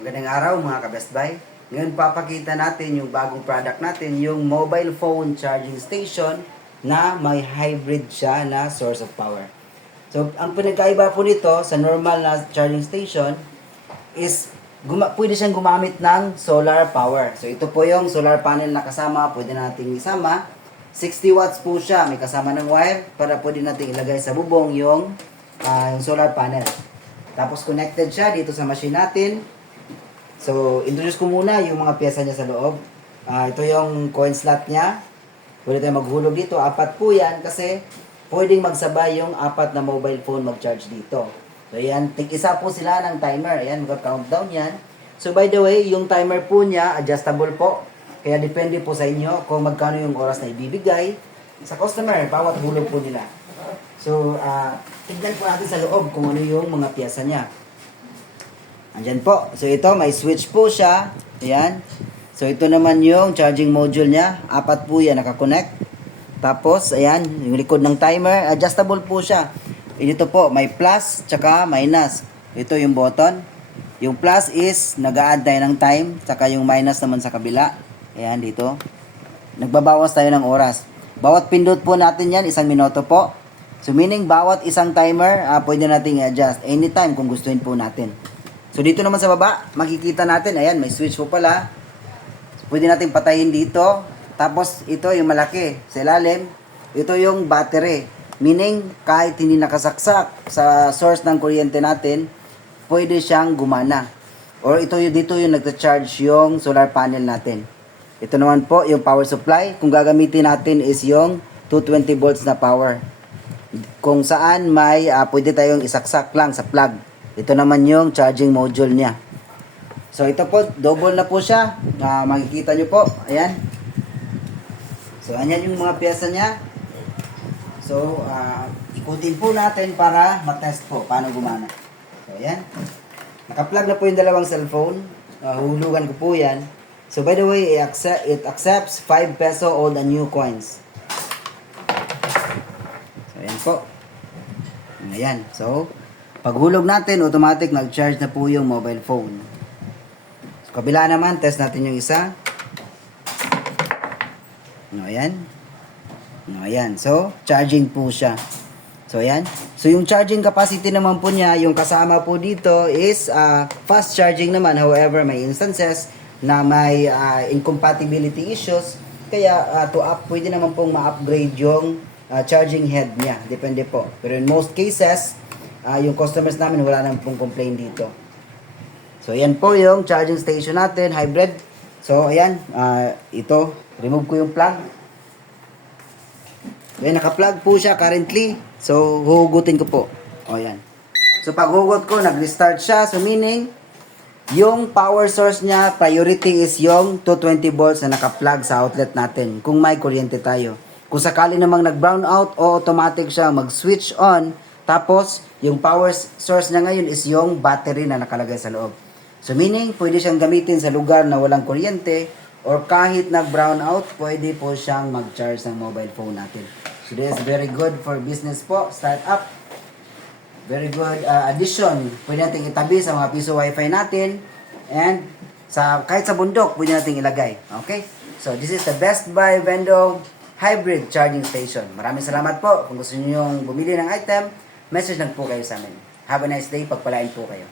Magandang araw mga ka-Best Buy. Ngayon papakita natin yung bagong product natin, yung mobile phone charging station na may hybrid siya na source of power. So, ang pinagkaiba po nito sa normal na charging station is pwede siyang gumamit ng solar power. So, ito po yung solar panel na kasama, pwede nating isama. 60 watts po siya, may kasama ng wire para pwede nating ilagay sa bubong yung solar panel. Tapos connected siya dito sa machine natin. So, introduce ko muna yung mga pyesa niya sa loob. Ito yung coin slot niya. Pwede tayo maghulog dito. 4 po yan kasi pwedeng magsabay yung 4 na mobile phone mag-charge dito. So, yan. Tig-isa po sila ng timer. Ayan, mag-countdown yan. So, by the way, yung timer po niya, adjustable po. Kaya depende po sa inyo kung magkano yung oras na ibibigay sa customer, bawat hulog po nila. So, tignan po natin sa loob kung ano yung mga pyesa niya. Andyan po. So, ito, may switch po siya. Ayan. So, ito naman yung charging module niya. 4 po yan, nakakonect. Tapos, ayan, yung likod ng timer. Adjustable po siya. Ito po, may plus, tsaka minus. Ito yung button. Yung plus is, nag-a-add tayo ng time. Tsaka yung minus naman sa kabila. Ayan, dito. Nagbabawas tayo ng oras. Bawat pindot po natin yan, 1 minuto po. So, meaning, bawat isang timer, pwede natin i-adjust. Anytime kung gustuin po natin. So, dito naman sa baba, makikita natin, ayan, may switch po pala. So, pwede natin patayin dito. Tapos, ito yung malaki. Sa ilalim, ito yung battery. Meaning, kahit hindi nakasaksak sa source ng kuryente natin, pwede siyang gumana. Or ito yung dito yung nagta-charge yung solar panel natin. Ito naman po, yung power supply. Kung gagamitin natin is yung 220 volts na power. Kung saan may, pwede tayong isaksak lang sa plug. Ito naman yung charging module niya. So, ito po, double na po siya. Makikita nyo po. Ayan. So, ayan yung mga pyesa niya. So, ikutin po natin para matest po paano gumana. So, ayan. Naka-plug na po yung dalawang cellphone. Hulugan ko po yan. So, by the way, it accepts 5 peso old and new coins. So, ayan po. Ayan. So, paghulog natin, automatic nag-charge na po yung mobile phone. So, kabila naman, test natin yung isa. Ayan. Ayan. So, charging po siya. So, ayan. So, yung charging capacity naman po niya, yung kasama po dito is fast charging naman. However, may instances na may incompatibility issues. Kaya, pwede naman pong ma-upgrade yung charging head niya. Depende po. Pero in most cases, yung customers namin wala nang pong complain dito. So, ayan po yung charging station natin, hybrid. So, ayan, ito, remove ko yung plug. Ayan, naka-plug po siya currently. So, huhugutin ko po. O, ayan. So, pag hugot ko, nag-restart siya. So, meaning, yung power source niya, priority is yung 220 volts na naka-plug sa outlet natin. Kung may kuryente tayo. Kung sakali namang nag-brown out, o automatic siya mag-switch on. Tapos, yung power source niya ngayon is yung battery na nakalagay sa loob. So, meaning, pwede siyang gamitin sa lugar na walang kuryente or kahit nag-brown out, pwede po siyang mag-charge ng mobile phone natin. So, this is very good for business po, startup. Very good addition. Pwede natin itabi sa mga piso wifi natin and kahit sa bundok, pwede natin ilagay. Okay? So, this is the Best Buy Vendo Hybrid Charging Station. Maraming salamat po. Kung gusto niyo bumili ng item, message lang po kayo sa amin. Have a nice day. Pagpalain po kayo.